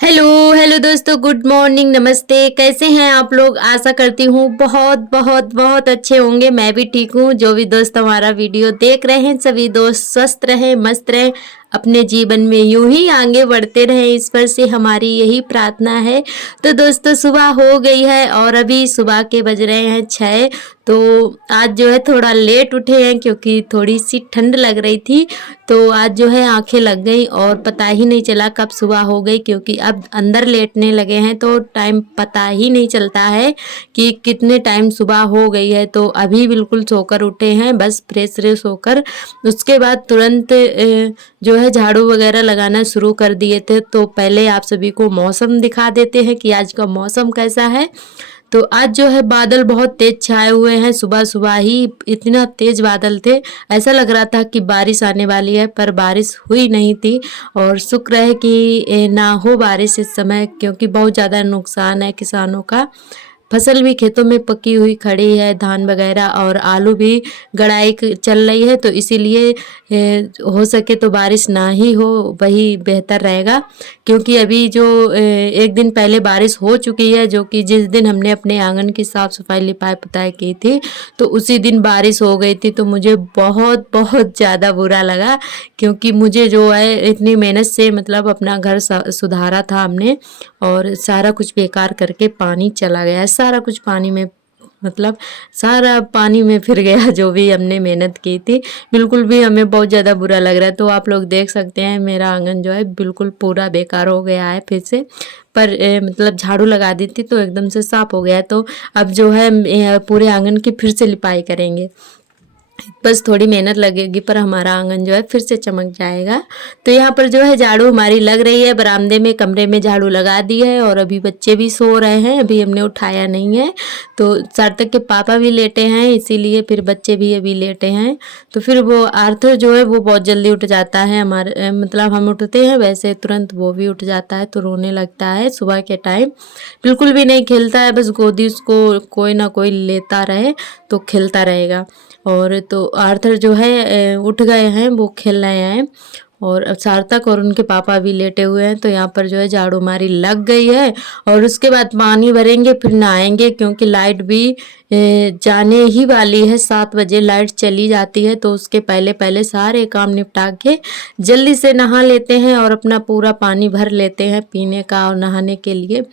Hello hello दोस्तों, good morning, नमस्ते। कैसे हैं आप लोग? आशा करती हूँ बहुत बहुत बहुत अच्छे होंगे। मैं भी ठीक हूँ। जो भी दोस्त हमारा वीडियो देख रहे हैं, सभी दोस्त स्वस्थ रहें, मस्त रहें, अपने जीवन में यूं ही आगे बढ़ते रहें, ईश्वर से हमारी यही प्रार्थना है। तो दोस्तों, सुबह हो गई है और अभी सुबह के बज रहे हैं 6। तो आज जो है थोड़ा लेट उठे हैं क्योंकि थोड़ी सी ठंड लग रही थी। तो आज जो है आंखें लग गई और पता ही नहीं चला कब सुबह हो गई, क्योंकि अब अंदर लेटने लगे हैं तो टाइम पता ही नहीं चलता है कि कितने टाइम सुबह हो गई है। तो अभी बिल्कुल सोकर उठे हैं, बस फ्रेश फ्रेश होकर उसके बाद तुरंत जो है झाड़ू वगैरह लगाना शुरू कर दिए थे। तो पहले आप सभी को मौसम दिखा देते हैं कि आज का मौसम कैसा है। तो आज जो है बादल बहुत तेज छाए हुए हैं। सुबह सुबह ही इतना तेज बादल थे, ऐसा लग रहा था कि बारिश आने वाली है, पर बारिश हुई नहीं थी। और शुक्र है कि ना हो बारिश इस समय, क्योंकि बहुत ज़्यादा नुकसान है किसानों का। फसल भी खेतों में पकी हुई खड़ी है, धान वगैरह, और आलू भी गड़ाई चल रही है। तो इसीलिए हो सके तो बारिश ना ही हो, वही बेहतर रहेगा। क्योंकि अभी जो एक दिन पहले बारिश हो चुकी है, जो कि जिस दिन हमने अपने आंगन की साफ सफाई लिपाई पुताई की थी, तो उसी दिन बारिश हो गई थी। तो मुझे बहुत बहुत ज़्यादा बुरा लगा, क्योंकि मुझे जो है इतनी मेहनत से मतलब अपना घर सुधारा था हमने, और सारा कुछ बेकार करके पानी चला गया। सारा कुछ पानी में, मतलब सारा पानी में फिर गया जो भी हमने मेहनत की थी। बिल्कुल भी हमें बहुत ज़्यादा बुरा लग रहा है। तो आप लोग देख सकते हैं मेरा आंगन जो है बिल्कुल पूरा बेकार हो गया है फिर से। पर मतलब झाड़ू लगा दी थी तो एकदम से साफ हो गया है। तो अब जो है पूरे आंगन की फिर से लिपाई करेंगे। बस थोड़ी मेहनत लगेगी, पर हमारा आंगन जो है फिर से चमक जाएगा। तो यहाँ पर जो है झाड़ू हमारी लग रही है। बरामदे में, कमरे में झाड़ू लगा दी है, और अभी बच्चे भी सो रहे हैं, अभी हमने उठाया नहीं है। तो सार्थक के पापा भी लेटे हैं, इसीलिए फिर बच्चे भी अभी लेटे हैं। तो फिर वो आर्थर जो है वो बहुत जल्दी उठ जाता है। हमारे मतलब हम उठते हैं वैसे तुरंत वो भी उठ जाता है, तो रोने लगता है सुबह के टाइम। बिल्कुल भी नहीं खेलता है, बस गोदी उसको कोई ना कोई लेता रहे तो खेलता रहेगा। और तो आर्थर जो है उठ गए हैं, वो खेल रहे हैं, और अब सार्थक और उनके पापा भी लेटे हुए हैं। तो यहाँ पर जो है झाड़ू हमारी लग गई है, और उसके बाद पानी भरेंगे, फिर नहाएंगे, क्योंकि लाइट भी जाने ही वाली है। 7 बजे लाइट चली जाती है, तो उसके पहले पहले सारे काम निपटा के जल्दी से नहा लेते हैं, और अपना पूरा पानी भर लेते हैं पीने का और नहाने के लिए।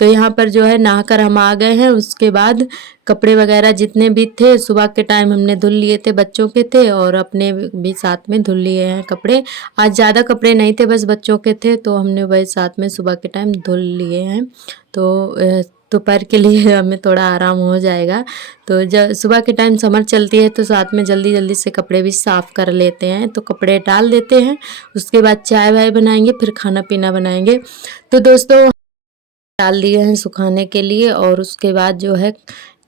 तो यहाँ पर जो है नहाकर हम आ गए हैं। उसके बाद कपड़े वगैरह जितने भी थे सुबह के टाइम हमने धुल लिए थे, बच्चों के थे और अपने भी साथ में धुल लिए हैं कपड़े। आज ज़्यादा कपड़े नहीं थे, बस बच्चों के थे, तो हमने वही साथ में सुबह के टाइम धुल लिए हैं। तो दोपहर के लिए हमें थोड़ा आराम हो जाएगा। तो जब सुबह के टाइम समर चलती है तो साथ में जल्दी जल्दी से कपड़े भी साफ़ कर लेते हैं। तो कपड़े डाल देते हैं, उसके बाद चाय वाय बनाएंगे, फिर खाना पीना बनाएंगे। तो दोस्तों, डाल दिए हैं सुखाने के लिए, और उसके बाद जो है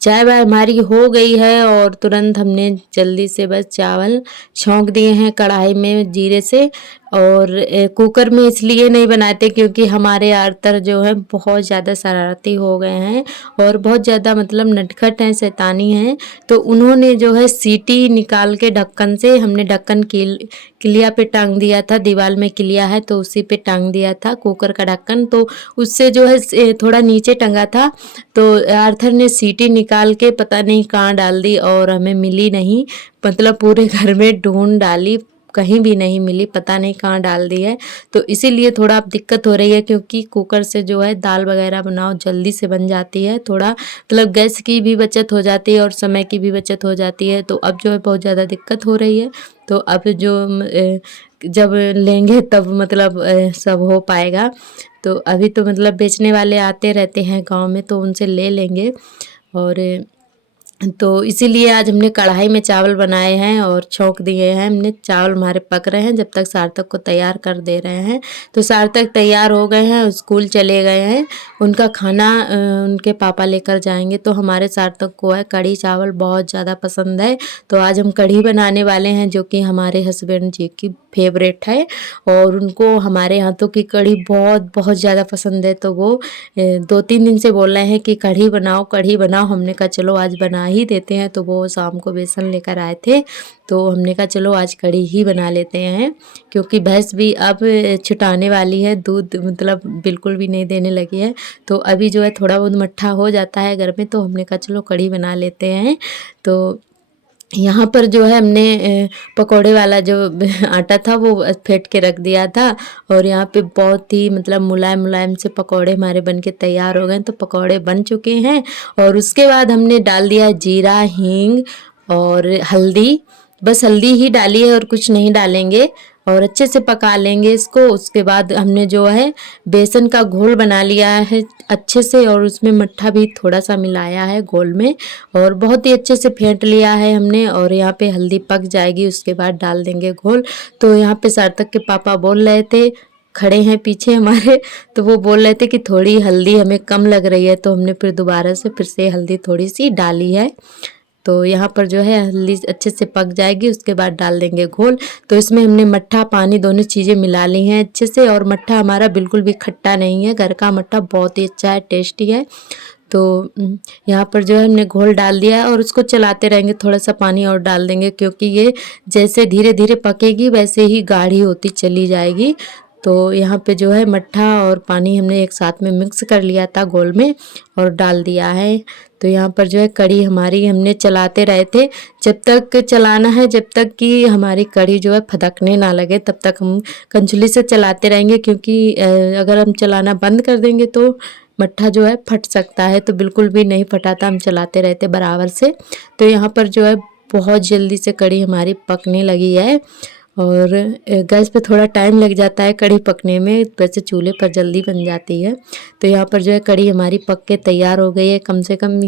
चाय वाय हमारी हो गई है, और तुरंत हमने जल्दी से बस चावल छौंक दिए हैं कढ़ाई में जीरे से। और कुकर में इसलिए नहीं बनाते क्योंकि हमारे आर्तर जो है बहुत ज़्यादा शरारती हो गए हैं, और बहुत ज़्यादा मतलब नटखट हैं, शैतानी हैं। तो उन्होंने जो है सीटी निकाल के ढक्कन से, हमने ढक्कन किलिया पे टांग दिया था, दीवार में किलिया है तो उसी पे टांग दिया था कुकर का ढक्कन। तो उससे जो है थोड़ा नीचे टंगा था, तो आर्थर ने सीटी निकाल के पता नहीं कहाँ डाल दी, और हमें मिली नहीं। मतलब पूरे घर में ढूंढ डाली, कहीं भी नहीं मिली, पता नहीं कहाँ डाल दी है। तो इसीलिए थोड़ा अब दिक्कत हो रही है, क्योंकि कुकर से जो है दाल वगैरह बनाओ जल्दी से बन जाती है, थोड़ा मतलब गैस की भी बचत हो जाती है और समय की भी बचत हो जाती है। तो अब जो है बहुत ज़्यादा दिक्कत हो रही है। तो अब जो जब लेंगे तब मतलब सब हो पाएगा। तो अभी तो मतलब बेचने वाले आते रहते हैं गांव में, तो उनसे ले लेंगे। और तो इसीलिए आज हमने कढ़ाई में चावल बनाए हैं और छौंक दिए हैं हमने। चावल हमारे पक रहे हैं, जब तक सार्थक को तैयार कर दे रहे हैं। तो सार्थक तैयार हो गए हैं, स्कूल चले गए हैं, उनका खाना उनके पापा लेकर जाएंगे। तो हमारे सार्थक को है कढ़ी चावल बहुत ज़्यादा पसंद है। तो आज हम कढ़ी बनाने वाले हैं, जो कि हमारे हस्बैंड जी की फेवरेट है और उनको हमारे हाथों की कढ़ी बहुत बहुत ज़्यादा पसंद है। तो वो 2-3 दिन से बोल रहे हैं कि कढ़ी बनाओ, कढ़ी बनाओ। हमने कहा चलो आज बना ही देते हैं। तो वो शाम को बेसन लेकर आए थे, तो हमने कहा चलो आज कढ़ी ही बना लेते हैं, क्योंकि भैंस भी अब छुटाने वाली है, दूध मतलब बिल्कुल भी नहीं देने लगी है। तो अभी जो है थोड़ा बहुत मट्ठा हो जाता है घर में, तो हमने कहा चलो कढ़ी बना लेते हैं। तो यहाँ पर जो है हमने पकोड़े वाला जो आटा था वो फेंट के रख दिया था, और यहाँ पे बहुत ही मतलब मुलायम मुलायम से पकोड़े हमारे बन के तैयार हो गए। तो पकोड़े बन चुके हैं, और उसके बाद हमने डाल दिया जीरा, हींग और हल्दी। बस हल्दी ही डाली है और कुछ नहीं डालेंगे, और अच्छे से पका लेंगे इसको। उसके बाद हमने जो है बेसन का घोल बना लिया है अच्छे से, और उसमें मट्ठा भी थोड़ा सा मिलाया है घोल में, और बहुत ही अच्छे से फेंट लिया है हमने। और यहाँ पे हल्दी पक जाएगी, उसके बाद डाल देंगे घोल। तो यहाँ पे सार्थक के पापा बोल रहे थे, खड़े हैं पीछे हमारे, तो वो बोल रहे थे कि थोड़ी हल्दी हमें कम लग रही है। तो हमने फिर दोबारा से फिर से हल्दी थोड़ी सी डाली है। तो यहाँ पर जो है हल्दी अच्छे से पक जाएगी, उसके बाद डाल देंगे घोल। तो इसमें हमने मट्ठा पानी दोनों चीज़ें मिला ली हैं अच्छे से, और मट्ठा हमारा बिल्कुल भी खट्टा नहीं है, घर का मट्ठा बहुत ही अच्छा है, टेस्टी है। तो यहाँ पर जो है हमने घोल डाल दिया है, और उसको चलाते रहेंगे। थोड़ा सा पानी और डाल देंगे, क्योंकि ये जैसे धीरे धीरे पकेगी वैसे ही गाढ़ी होती चली जाएगी। तो यहाँ पे जो है मट्ठा और पानी हमने एक साथ में मिक्स कर लिया था घोल में, और डाल दिया है। तो यहाँ पर जो है कढ़ी हमारी हमने चलाते रहे थे, जब तक चलाना है जब तक कि हमारी कढ़ी जो है फदकने ना लगे, तब तक हम कंचुली से चलाते रहेंगे। क्योंकि अगर हम चलाना बंद कर देंगे तो मट्ठा जो है फट सकता है। तो बिल्कुल भी नहीं फटा था, हम चलाते रहते बराबर से। तो यहाँ पर जो है बहुत जल्दी से कढ़ी हमारी पकने लगी है, और गैस पे थोड़ा टाइम लग जाता है कढ़ी पकने में, वैसे चूल्हे पर जल्दी बन जाती है। तो यहाँ पर जो है कढ़ी हमारी पक के तैयार हो गई है। कम से कम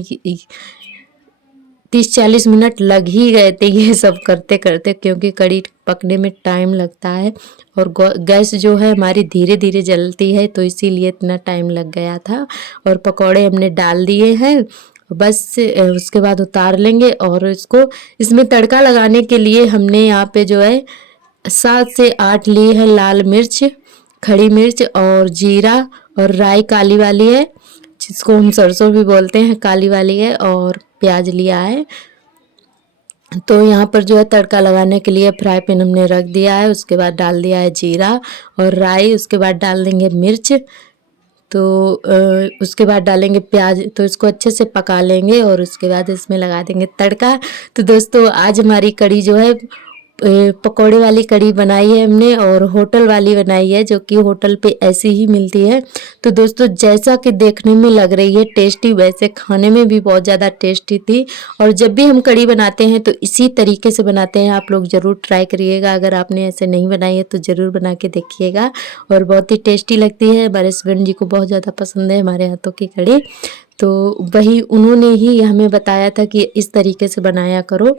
30-40 मिनट लग ही गए थे ये सब करते करते, क्योंकि कढ़ी पकने में टाइम लगता है, और गैस जो है हमारी धीरे धीरे जलती है, तो इसीलिए इतना टाइम लग गया था। और पकौड़े हमने डाल दिए हैं, बस उसके बाद उतार लेंगे। और इसमें तड़का लगाने के लिए हमने यहाँ पे जो है 7 से 8 ली है लाल मिर्च, खड़ी मिर्च और जीरा, और राई काली वाली है, जिसको हम सरसों भी बोलते हैं, काली वाली है, और प्याज लिया है। तो यहाँ पर जो है तड़का लगाने के लिए फ्राई पैन हमने रख दिया है, उसके बाद डाल दिया है जीरा और राई, उसके बाद डाल देंगे मिर्च। तो उसके बाद डालेंगे प्याज। तो इसको अच्छे से पका लेंगे, और उसके बाद इसमें लगा देंगे तड़का। तो दोस्तों आज हमारी कढ़ी जो है पकौड़े वाली कढ़ी बनाई है हमने, और होटल वाली बनाई है, जो कि होटल पे ऐसी ही मिलती है। तो दोस्तों जैसा कि देखने में लग रही है टेस्टी, वैसे खाने में भी बहुत ज़्यादा टेस्टी थी। और जब भी हम कढ़ी बनाते हैं तो इसी तरीके से बनाते हैं, आप लोग ज़रूर ट्राई करिएगा। अगर आपने ऐसे नहीं बनाई है तो ज़रूर बना के देखिएगा, और बहुत ही टेस्टी लगती है। हमारे हस्बैंड जी को बहुत ज़्यादा पसंद है हमारे हाथों की कढ़ी। तो वही उन्होंने ही हमें बताया था कि इस तरीके से बनाया करो,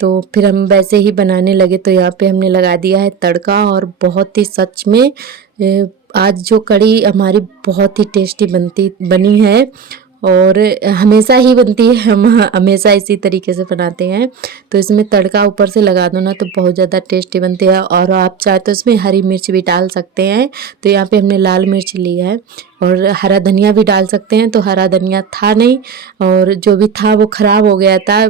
तो फिर हम वैसे ही बनाने लगे। तो यहाँ पे हमने लगा दिया है तड़का, और बहुत ही सच में आज जो कढ़ी हमारी बहुत ही टेस्टी बनी है, और हमेशा ही बनती है, हम हमेशा इसी तरीके से बनाते हैं। तो इसमें तड़का ऊपर से लगा दो ना तो बहुत ज़्यादा टेस्टी बनती है, और आप चाहे तो इसमें हरी मिर्च भी डाल सकते हैं। तो यहाँ पे हमने लाल मिर्च ली है, और हरा धनिया भी डाल सकते हैं। तो हरा धनिया था नहीं, और जो भी था वो ख़राब हो गया था,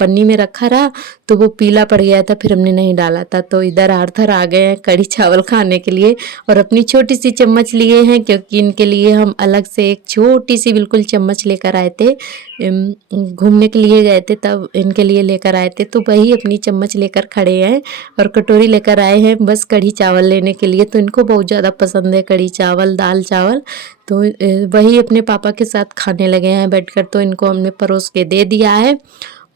पन्नी में रखा रहा तो वो पीला पड़ गया था, फिर हमने नहीं डाला था। तो इधर आर्थर आ गए हैं कढ़ी चावल खाने के लिए, और अपनी छोटी सी चम्मच लिए हैं, क्योंकि इनके लिए हम अलग से एक छोटी सी बिल्कुल चम्मच लेकर आए थे। घूमने के लिए गए थे तब इनके लिए लेकर आए थे, तो वही अपनी चम्मच लेकर खड़े हैं, और कटोरी लेकर आए हैं बस कढ़ी चावल लेने के लिए। तो इनको बहुत ज़्यादा पसंद है कढ़ी चावल, दाल चावल। तो वही अपने पापा के साथ खाने लगे हैं बैठकर। तो इनको हमने परोस के दे दिया है,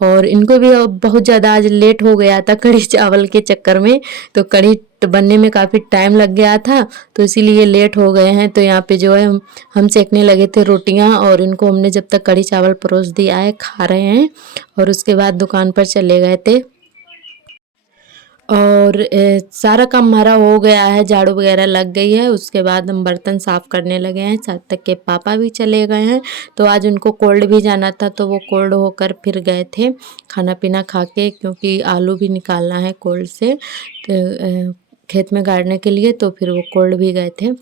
और इनको भी बहुत ज़्यादा आज लेट हो गया था कढ़ी चावल के चक्कर में। तो कढ़ी बनने में काफ़ी टाइम लग गया था, तो इसीलिए लेट हो गए हैं। तो यहाँ पे जो है हम सेकने लगे थे रोटियां, और इनको हमने जब तक कढ़ी चावल परोस दिया है खा रहे हैं, और उसके बाद दुकान पर चले गए थे। और सारा काम हमारा हो गया है, झाड़ू वगैरह लग गई है। उसके बाद हम बर्तन साफ़ करने लगे हैं। साथ तक के पापा भी चले गए हैं, तो आज उनको कोल्ड भी जाना था, तो वो कोल्ड होकर फिर गए थे खाना पीना खा के, क्योंकि आलू भी निकालना है कोल्ड से। तो खेत में गाड़ने के लिए, तो फिर वो कोल्ड भी गए थे,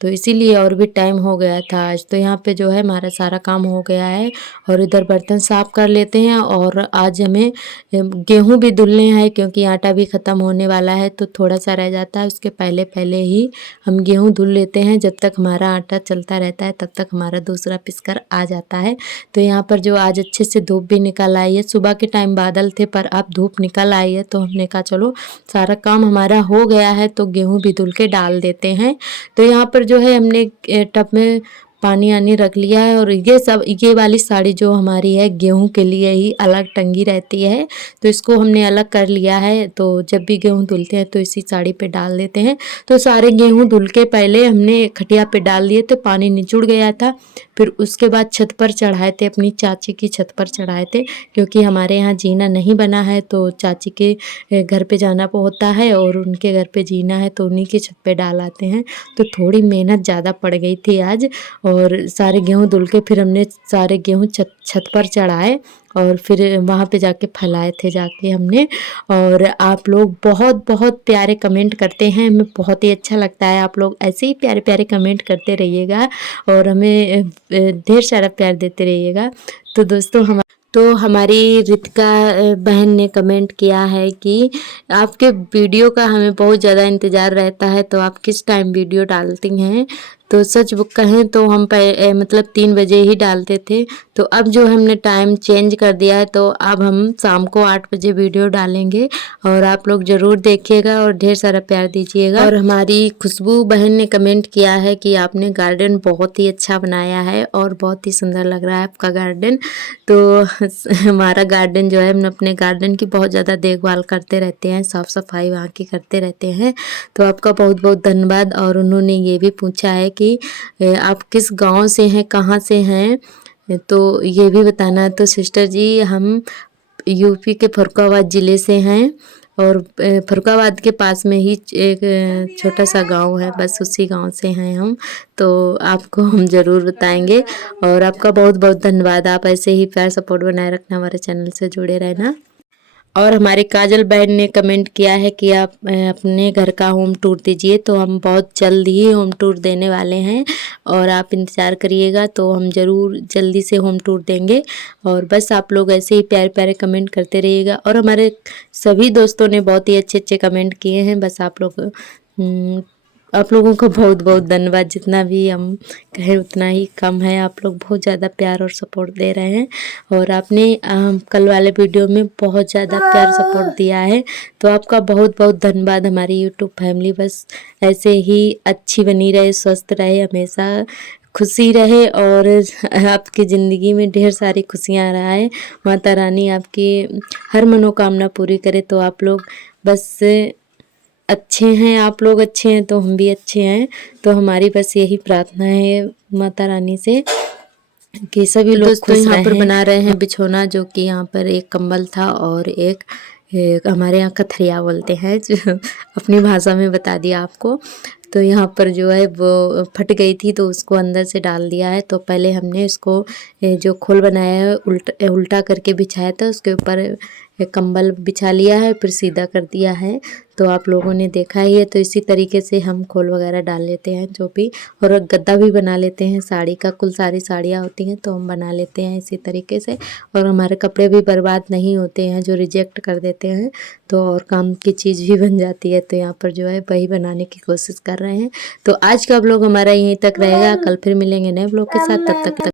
तो इसीलिए और भी टाइम हो गया था आज। तो यहाँ पे जो है हमारा सारा काम हो गया है और इधर बर्तन साफ़ कर लेते हैं। और आज हमें गेहूँ भी धुलने हैं क्योंकि आटा भी ख़त्म होने वाला है, तो थोड़ा सा रह जाता है, उसके पहले पहले ही हम गेहूँ धुल लेते हैं। जब तक हमारा आटा चलता रहता है तब तक हमारा दूसरा पिसकर आ जाता है। तो यहाँ पर जो आज अच्छे से धूप भी निकल आई है, सुबह के टाइम बादल थे पर अब धूप निकल आई है, तो हमने कहा चलो सारा काम हमारा हो गया है तो गेहूँ भी धुल के डाल देते हैं। तो यहाँ पर जो है हमने टब में पानी आनी रख लिया है और ये वाली साड़ी जो हमारी है गेहूं के लिए ही अलग टंगी रहती है, तो इसको हमने अलग कर लिया है। तो जब भी गेहूं धुलते हैं तो इसी साड़ी पे डाल देते हैं। तो सारे गेहूं धुल के पहले हमने खटिया पे डाल दिए थे, पानी निचुड़ गया था, फिर उसके बाद छत पर चढ़ाए थे, अपनी चाची की छत पर चढ़ाए थे क्योंकि हमारे यहाँ जीना नहीं बना है, तो चाची के घर पे जाना होता है और उनके घर पे जीना है, तो उन्हीं के छत पे डाल आते हैं। तो थोड़ी मेहनत ज़्यादा पड़ गई थी आज, और सारे गेहूँ धुल के फिर हमने सारे गेहूँ छत पर चढ़ाए और फिर वहाँ पे जाके फैलाए थे जाके हमने। और आप लोग बहुत बहुत प्यारे कमेंट करते हैं, हमें बहुत ही अच्छा लगता है। आप लोग ऐसे ही प्यारे प्यारे कमेंट करते रहिएगा और हमें ढेर सारा प्यार देते रहिएगा। तो दोस्तों हमारी रितिका बहन ने कमेंट किया है कि आपके वीडियो का हमें बहुत ज़्यादा इंतज़ार रहता है, तो आप किस टाइम वीडियो डालती हैं। तो सच कहें तो हम मतलब 3 बजे ही डालते थे, तो अब जो हमने टाइम चेंज कर दिया है, तो अब हम शाम को 8 बजे वीडियो डालेंगे और आप लोग ज़रूर देखिएगा और ढेर सारा प्यार दीजिएगा। और हमारी खुशबू बहन ने कमेंट किया है कि आपने गार्डन बहुत ही अच्छा बनाया है और बहुत ही सुंदर लग रहा है आपका गार्डन। तो हमारा गार्डन जो है, हम अपने गार्डन की बहुत ज़्यादा देखभाल करते रहते हैं, साफ़ सफाई वहाँ की करते रहते हैं। तो आपका बहुत बहुत धन्यवाद। और उन्होंने ये भी पूछा है कि आप किस गांव से हैं, कहाँ से हैं, तो ये भी बताना। तो सिस्टर जी, हम यूपी के फरुखाबाद ज़िले से हैं और फरुखाबाद के पास में ही एक छोटा सा गांव है, बस उसी गांव से हैं हम। तो आपको हम ज़रूर बताएंगे और आपका बहुत बहुत धन्यवाद। आप ऐसे ही प्यार सपोर्ट बनाए रखना, हमारे चैनल से जुड़े रहना। और हमारे काजल बहन ने कमेंट किया है कि आप अपने घर का होम टूर दीजिए, तो हम बहुत जल्द ही होम टूर देने वाले हैं और आप इंतज़ार करिएगा, तो हम ज़रूर जल्दी से होम टूर देंगे। और बस आप लोग ऐसे ही प्यारे प्यारे कमेंट करते रहिएगा। और हमारे सभी दोस्तों ने बहुत ही अच्छे अच्छे कमेंट किए हैं। बस आप लोगों को बहुत बहुत धन्यवाद। जितना भी हम कहें उतना ही कम है, आप लोग बहुत ज़्यादा प्यार और सपोर्ट दे रहे हैं और आपने कल वाले वीडियो में बहुत ज़्यादा प्यार सपोर्ट दिया है, तो आपका बहुत बहुत धन्यवाद। हमारी यूट्यूब फैमिली बस ऐसे ही अच्छी बनी रहे, स्वस्थ रहे, हमेशा खुशी रहे और आपकी ज़िंदगी में ढेर सारी खुशियाँ आए। माता रानी आपकी हर मनोकामना पूरी करे। तो आप लोग बस अच्छे हैं, आप लोग अच्छे हैं तो हम भी अच्छे हैं। तो हमारी बस यही प्रार्थना है माता रानी से कि सभी लोग खुश रहें। यहाँ पर बना रहे हैं बिछौना, जो कि यहाँ पर एक कंबल था और एक हमारे यहाँ कथरिया बोलते हैं, जो अपनी भाषा में बता दिया आपको। तो यहाँ पर जो है वो फट गई थी, तो उसको अंदर से डाल दिया है। तो पहले हमने इसको जो खोल बनाया है उल्टा करके बिछाया था, उसके ऊपर कंबल बिछा लिया है, फिर सीधा कर दिया है। तो आप लोगों ने देखा ही है। तो इसी तरीके से हम खोल वगैरह डाल लेते हैं जो भी, और गद्दा भी बना लेते हैं साड़ी का। कुल सारी साड़ियाँ होती हैं तो हम बना लेते हैं इसी तरीके से, और हमारे कपड़े भी बर्बाद नहीं होते हैं जो रिजेक्ट कर देते हैं, तो और काम की चीज़ भी बन जाती है। तो यहाँ पर जो है वही बनाने की कोशिश कर रहे हैं। तो आज का व्लॉग हमारा यहीं तक रहेगा, कल फिर मिलेंगे नए व्लॉग के साथ। तब तक